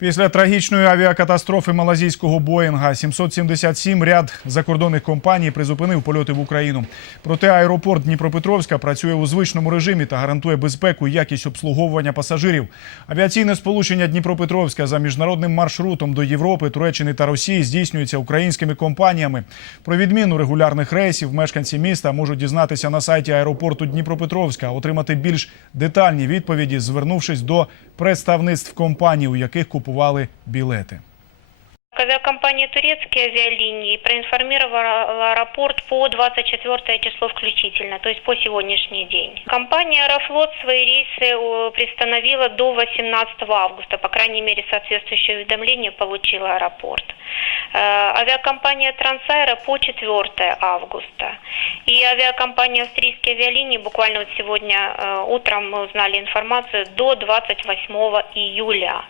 Після трагічної авіакатастрофи малазійського Боїнга 777 ряд закордонних компаній призупинив польоти в Україну. Проте аеропорт Дніпропетровська працює у звичному режимі та гарантує безпеку і якість обслуговування пасажирів. Авіаційне сполучення Дніпропетровська за міжнародним маршрутом до Європи, Туреччини та Росії здійснюється українськими компаніями. Про відміну регулярних рейсів мешканці міста можуть дізнатися на сайті аеропорту Дніпропетровська, отримати більш детальні відповіді, звернувшись до представництв компаній, у яких купували білети. Авиакомпания «Турецкие авиалинии» проинформировала аэропорт по 24 число включительно, то есть по сегодняшний день. Компания «Аэрофлот» свои рейсы приостановила до 18 августа, по крайней мере, соответствующее уведомление получил аэропорт. Э, Авиакомпания «Трансаэро» по 4 августа. И авиакомпания «Австрийские авиалинии» буквально вот сегодня э, утром мы узнали информацию до 28 июля.